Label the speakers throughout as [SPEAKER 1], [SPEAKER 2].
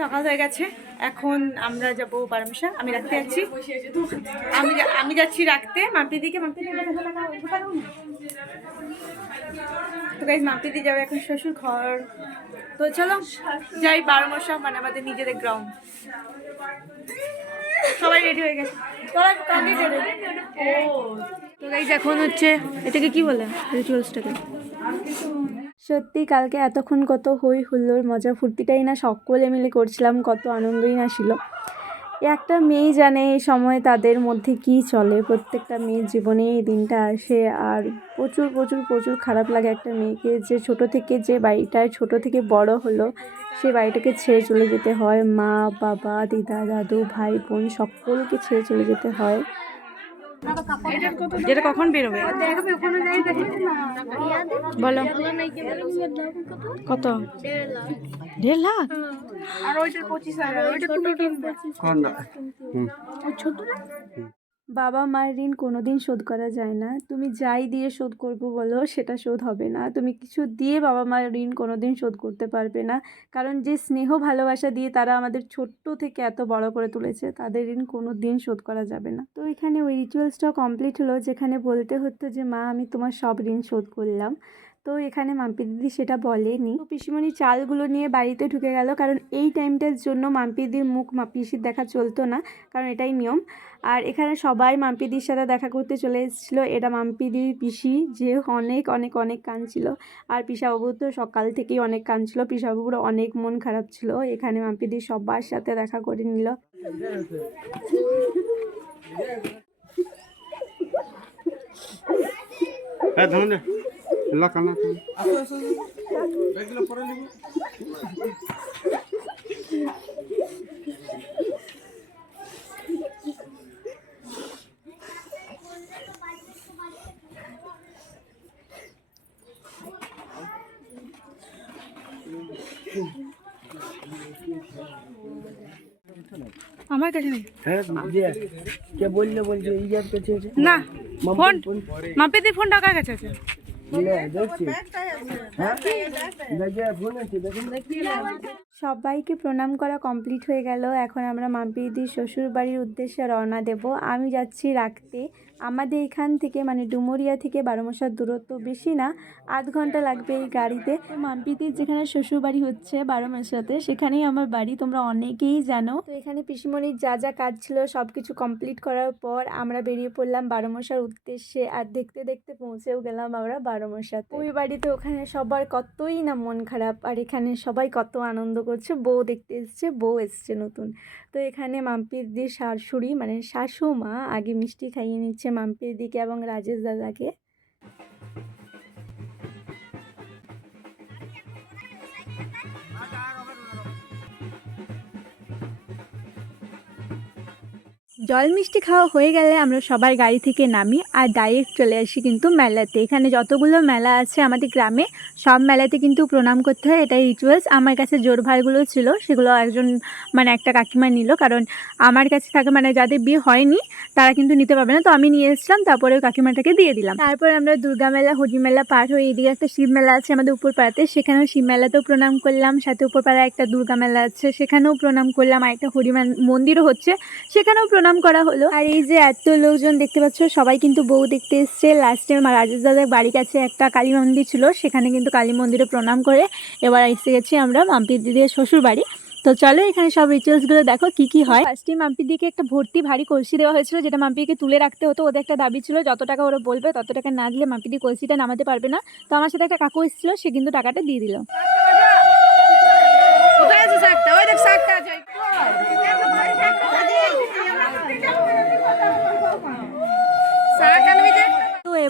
[SPEAKER 1] সকাল হয়ে গেছে। এখন আমরা যাব বারামসা আমি রাখতে যাচ্ছি। আমি আমি যাচ্ছি রাখতে। মাম্পিদিকে মাম্পিদি তো গাইজ মাম্পিদি যাবে এখন শ্বশুর ঘর। তো চলো, যাই বারামসা মানে আমাদের নিজেদের গ্রাউন্ড সবাই রেডি হয়ে গেছে। তো গাইজ এখন হচ্ছে এটাকে কি বলে? রিচুয়ালসটাকে সত্যি কালকে এতক্ষণ কত হই হুল্লোড় মজা, ফুর্তিটাই না সকলে মিলে করছিলাম, কত আনন্দই না ছিল। একটা মেয়ে জানে এই সময় তাদের মধ্যে কি চলে, প্রত্যেকটা মেয়ের জীবনে এই দিনটা আসে আর প্রচুর প্রচুর প্রচুর খারাপ লাগে একটা মেয়েকে। যে ছোট থেকে যে বাড়িটায় ছোট থেকে বড় হলো সেই বাড়িটাকে ছেড়ে চলে যেতে হয়। মা, বাবা, দিদা, দাদু, ভাই, বোন, সকলকে ছেড়ে চলে যেতে হয়। যেটা কখন বেরোবে? বলো। কত? দেড় লাখ? আর ওইটার পঁচিশ হাজার ওইটা তুমি কিনবে। বাবা মায়ের ঋণ কোনোদিন শোধ করা যায় না। তুমি যাই দিয়ে শোধ করব বলো, সেটা শোধ হবে না। তুমি কিছু দিয়ে বাবা মায়ের ঋণ কোনোদিন শোধ করতে পারবে না। কারণ যে স্নেহ ভালোবাসা দিয়ে তারা আমাদের ছোট্ট থেকে এত বড় করে তুলেছে, তাদের ঋণ কোনো দিন শোধ করা যাবে না। তো এখানে ওই রিচুয়ালসটাও কমপ্লিট হলো, যেখানে বলতে হতো যে, মা, আমি তোমার সব ঋণ শোধ করলাম। তো এখানে মাম্পি দিদি সেটা বলেনি। তো পিসিমণি চালগুলো নিয়ে বাড়িতে ঢুকে গেল, কারণ এই টাইমটার জন্য মাম্পি দিদির মুখ পিসির দেখা চলতো না, কারণ এটাই নিয়ম। আর এখানে সবাই মাম্পিদির সাথে দেখা করতে চলে এসেছিল। এটা মাম্পিদির পিসি, যে অনেক অনেক অনেক কাঁদছিল। আর পিসাবাবু তো সকাল থেকেই অনেক কাঁদছিল। পিসাবাবুর অনেক মন খারাপ ছিল। এখানে মাম্পিদি সবার সাথে দেখা করে নিল।
[SPEAKER 2] হ্যাঁ ধরুন লকা না
[SPEAKER 1] আমার কাছে নেই।
[SPEAKER 3] হ্যাঁ যে কে বললে বলছে এই যার কাছে আছে?
[SPEAKER 1] না ফোন মাম্পিদির ফোনটা কার কাছে আছে।
[SPEAKER 3] লে, দেখছি হ্যাঁ দেখে ফোন আছে দেখুন
[SPEAKER 1] সবাইকে প্রণাম করা কমপ্লিট হয়ে গেল। এখন আমরা মাম্পিদির শ্বশুর বাড়ির উদ্দেশ্যে রওনা দেব। আমি যাচ্ছি রাখতে। আমাদের এখান থেকে মানে ডুমুরিয়া থেকে বারোমশার দূরত্ব বেশি না, আধ ঘণ্টা লাগবে এই গাড়িতে। মাম্পিদির যেখানে শ্বশুর বাড়ি হচ্ছে বারোমাসাতে, সেখানেই আমার বাড়ি, তোমরা অনেকেই জানো। তো এখানে পিসিমণির যা যা কাজ ছিল সব কিছু কমপ্লিট করার পর আমরা বেরিয়ে পড়লাম বারোমশার উদ্দেশ্যে আর দেখতে দেখতে পৌঁছেও গেলাম আমরা বারো বারোমশাতে ওই বাড়িতে ওখানে সবার কতই না মন খারাপ, আর এখানে সবাই কত আনন্দ করছে, বউ দেখতে এসছে, বউ এসছে নতুন। তো এখানে মাম্পির দি শাশুড়ি মানে শাশু মা আগে মিষ্টি খাইয়ে নিচ্ছে মাম্পির দিকে এবং রাজেশ দাদাকে। জল মিষ্টি খাওয়া হয়ে গেলে আমরা সবাই গাড়ি থেকে নামি আর ডাইরেক্ট চলে আসি কিন্তু মেলাতে। এখানে যতগুলো মেলা আছে আমাদের গ্রামে, সব মেলাতে কিন্তু প্রণাম করতে হয়। এটাই রিচুয়ালস আমার কাছে জোর ভাইগুলো ছিল, সেগুলো একজন মানে একটা কাকিমা নিল। কারণ আমার কাছে থাকে মানে যাদের বিয়ে হয়নি, তারা কিন্তু নিতে পারবে না। তো আমি নিয়ে এসেছিলাম, তারপরে কাকিমাটাকে দিয়ে দিলাম। তারপর আমরা দুর্গা মেলা, হরি মেলা পার হয়ে এদিকে একটা শিব মেলা আছে আমাদের উপর পাড়াতে। সেখানেও শিব মেলাতেও প্রণাম করলাম। সাথে উপর পাড়ায় একটা দুর্গা মেলা আছে, সেখানেও প্রণাম করলাম। আর একটা হরি মন্দিরও হচ্ছে, সেখানেও প্রণাম করা হলো। আর এই যে এত লোকজন দেখতে পাচ্ছ, সবাই কিন্তু বউ দেখতে এসছে। লাস্টে রাজেশ দাদার বাড়ির কাছে একটা কালী মন্দির ছিল, সেখানে কিন্তু কালী মন্দিরে প্রণাম করে এবার এসে গেছি আমরা মাম্পির দিদির শ্বশুর বাড়ি তো চলো এখানে সব রিচুয়ালসগুলো দেখো, কি কি হয়। ফার্স্টে মাম্পির দিকে একটা ভর্তি ভারী কলসি দেওয়া হয়েছিল, যেটা মাম্পিকে তুলে রাখতে হতো। ওদের একটা দাবি ছিল, যত টাকা ওরা বলবে, তত টাকা না দিলে মাম্পিদি কলসিটা নামাতে পারবে না। তো আমার সাথে একটা কাকু এসেছিল, সে কিন্তু টাকাটা দিয়ে দিল।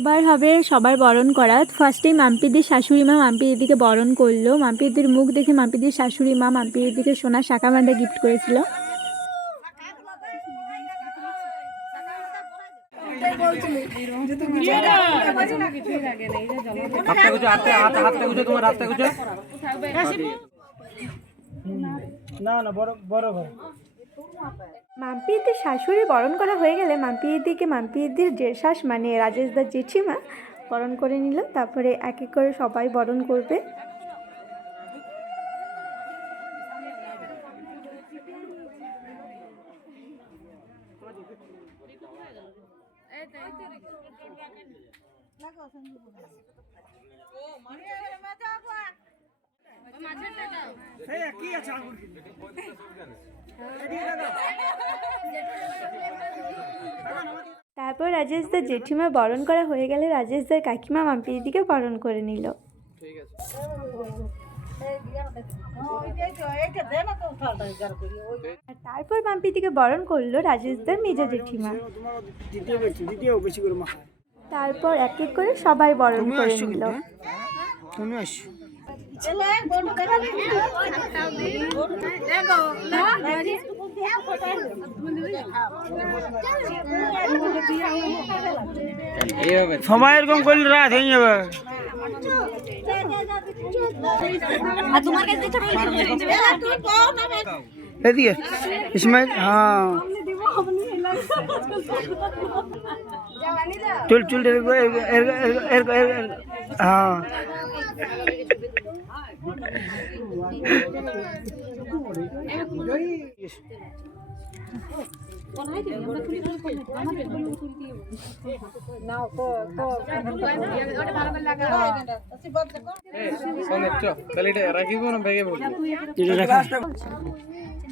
[SPEAKER 1] এবার হবে সবার বরণ করা। ফার্স্টেই মাম্পিদির শাশুড়ি মা মাম্পি মাম্পিদিকে বরণ করল। মাম্পিদির মুখ দেখে মাম্পিদির শাশুড়ি মা মাম্পি মাম্পিদিকে সোনা শাখা বাঁধা গিফট করেছিল।
[SPEAKER 3] না না, বড় বড়
[SPEAKER 1] মাম্পিদির শাশুড়ি বরণ করা হয়ে গেলে মাম্পিদিকে মাম্পিদির যে শাস মানে রাজেশদার জেঠিমা বরণ করে নিল তারপরে এক এক করে সবাই বরণ করবে ও তারপর রাজেশদার জেঠিমা বরণ করা হয়ে গেলে রাজেশদার কাকিমা মাম্পি দিদিকে বরণ করে নিল। তারপর মাম্পি দিকে বরণ করল রাজেশদার মেজো জেঠিমা।
[SPEAKER 3] দ্বিতীয় বেশি দ্বিতীয় বেশি করে মাখা
[SPEAKER 1] তারপর এক এক করে সবাই বরণ করে নিল।
[SPEAKER 3] তুমি আসছো। সবাই এরকম করলে রাত হয়ে যাবে এদিকে ইসমাইল হ্যাঁ চুল চুল এরকম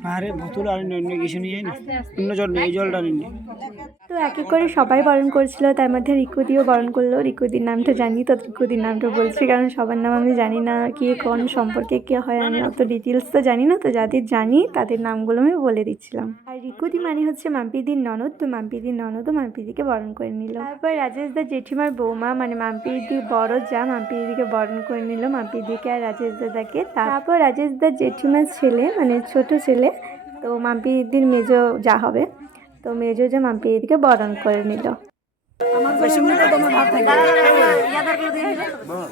[SPEAKER 3] আরে বোতল আর অন্য কিছু নিয়ে অন্য জল নেই জলটা নিয়ে
[SPEAKER 1] তো এক এক করে সবাই বরণ করছিল, তার মধ্যে রিকুদিও বরণ করল। রিকুদির নামটা জানি তো, রিকুদির নামটা বলছি কারণ সবার নাম আমি জানি না, কে কোন সম্পর্কে কে হয়, আমি অত ডিটেলস তো জানি না, তো যাদের জানি তাদের নামগুলো আমি বলে দিচ্ছিলাম। আর রিকুদি মানে হচ্ছে মাম্পিদির ননদ, তো মাম্পিদির ননদও মাম্পিদিকে বরণ করে নিল। তারপর রাজেশ রাজেশদার জেঠিমার বৌমা মানে মাম্পিদি বড় যা, মাম্পিদিকে বরণ করে নিল, মাম্পিদিকে আর রাজেশ দাদাকে। তারপর রাজেশ রাজেশদার জেঠিমার ছেলে মানে ছোট ছেলে, তো মাম্পিদির মেজো যা হবে। তো মেজো যে মাম্পি এদিকে বরণ করে নিল।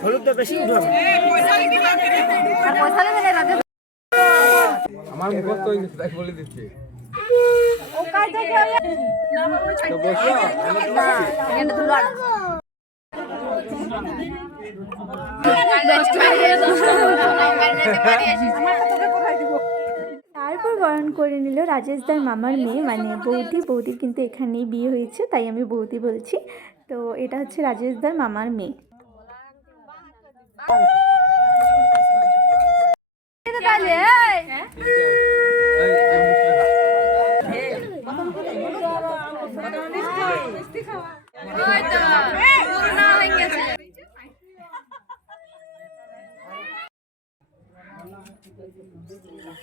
[SPEAKER 3] হলুদটা
[SPEAKER 4] আমার মুখত তো বলে দিচ্ছি।
[SPEAKER 1] তারপর বরণ করে নিল রাজেশদার মামার মেয়ে মানে বৌদি বৌদির কিন্তু এখানেই বিয়ে হয়েছে তাই আমি বৌদি বলছি তো এটা হচ্ছে রাজেশদার মামার মেয়ে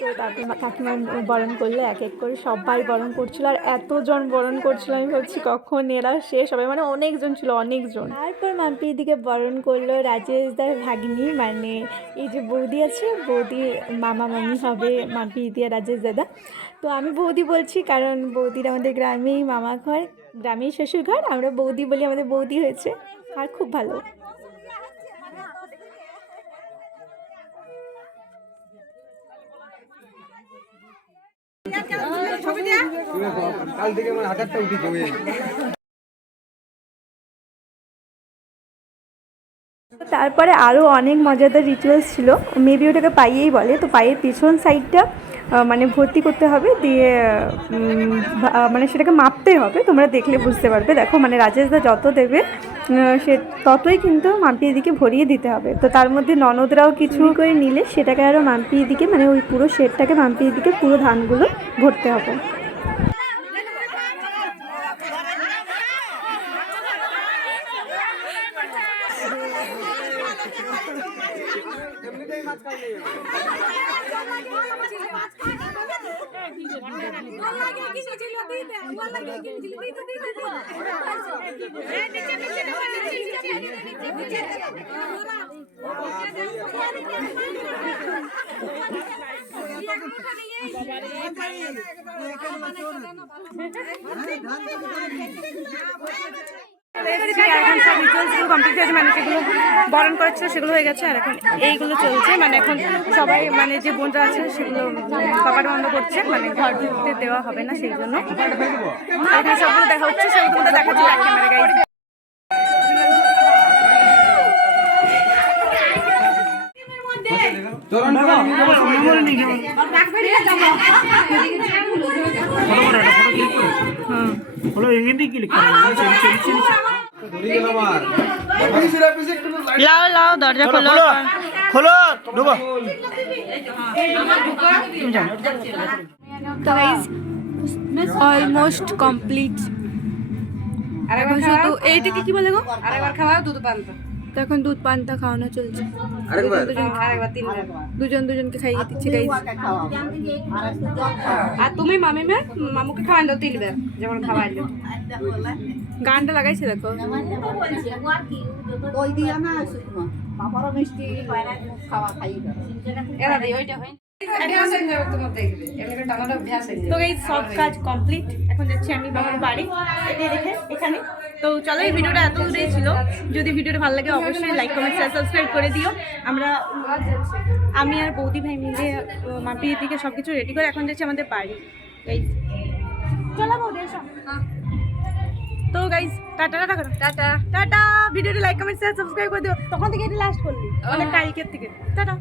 [SPEAKER 4] তো তারপর কাকিমা বরণ করল এক এক করে সবাই বরণ করছিল আর এতজন বরণ করছিল, আমি ভাবছি কখন এরা শেষ হবে? মানে অনেকজন ছিল, অনেকজন। তারপর মাম্পি দিকে বরণ করল রাজেশ দার ভাগ্নি মানে এই যে বৌদি আছে, বৌদি মামা মামি হবে মাম্পি দিয়ে রাজেশ দাদা তো আমি বৌদি বলছি, কারণ বৌদির আমাদের গ্রামেই মামা ঘর গ্রামেই শ্বশুর ঘর আমরা বৌদি বলি আমাদের বৌদি হয়েছে। আর খুব ভালো। কাল থেকে আমার হাজারটা উঠে জমে
[SPEAKER 1] তারপরে আরও অনেক মজাদার রিচুয়ালস ছিল। মেবি ওটাকে পাইয়েই বলে। তো পায়ের পিছন সাইডটা মানে ভর্তি করতে হবে। দিয়ে মানে সেটাকে মাপতে হবে। তোমরা দেখলে বুঝতে পারবে। দেখো মানে রাজেশদা যত দেবে সে ততই কিন্তু মাম্পির দিকে ভরিয়ে দিতে হবে। তো তার মধ্যে ননদরাও কিছু করে নিলে সেটাকে আরও মাম্পির দিকে মানে ওই পুরো শেডটাকে মাম্পির দিকে পুরো ধানগুলো ভরতে হবে।
[SPEAKER 5] এই মাছ খাও নেই ধান কমপ্লিট মানে বরণ করেছিল সেগুলো হয়ে গেছে আর এখন এইগুলো চলছে মানে এখন সবাই মানে যে বোনরা আছে সেগুলো কপাট বন্ধ করছে মানে ঘর ঢুকতে দেওয়া হবে না সেই জন্য। সবগুলো দেখা হচ্ছে সেগুলো
[SPEAKER 3] হলো থেকে ক্লিক করো
[SPEAKER 5] লাও লাও দরজা খোলো
[SPEAKER 3] খোলো ঢুকো
[SPEAKER 4] তো গাইজ অলমোস্ট কমপ্লিট এখন শুধু এইটাকে কি বলে গো
[SPEAKER 5] আরেকবার খাওয়া দুধ পান্তা
[SPEAKER 4] তো এখন দুধ পান্তা খাওয়ানো চলছে। দুজন দুজনকে খাইয়ে দিচ্ছে গাইজ
[SPEAKER 5] আর তুমি মামি মে মামুকে খাওয়ানো দাও তিনবার যেমন খাওয়াইলো
[SPEAKER 4] গানটা লাগাইছে দেখো।
[SPEAKER 6] দই দিয়া না শুকনো মিষ্টি খাওয়া খাই
[SPEAKER 5] এরা দিই ওইটা হয়।
[SPEAKER 4] তো এই সব কাজ কমপ্লিট এখন যাচ্ছি আমি বাবার বাড়ি। দেখে এখানে। তো চলো এই ভিডিওটা এত দূরেই ছিল। যদি ভিডিওটা ভালো লাগে অবশ্যই লাইক কমেন্ট শেয়ার সাবস্ক্রাইব করে দিও। আমরা আমি আর বৌদি ভাই মিলে মাপির দিকে সব কিছু রেডি করে এখন যাচ্ছি আমাদের বাড়ি। গাইজ চলো বৌদি এসো। তো গাইজ টাটা টাটা করো। টাটা। টাটা। ভিডিওটা লাইক কমেন্ট শেয়ার সাবস্ক্রাইব করে দিও। তখন থেকে এটা লাস্ট করলি। মানে কালকের থেকে। টাটা।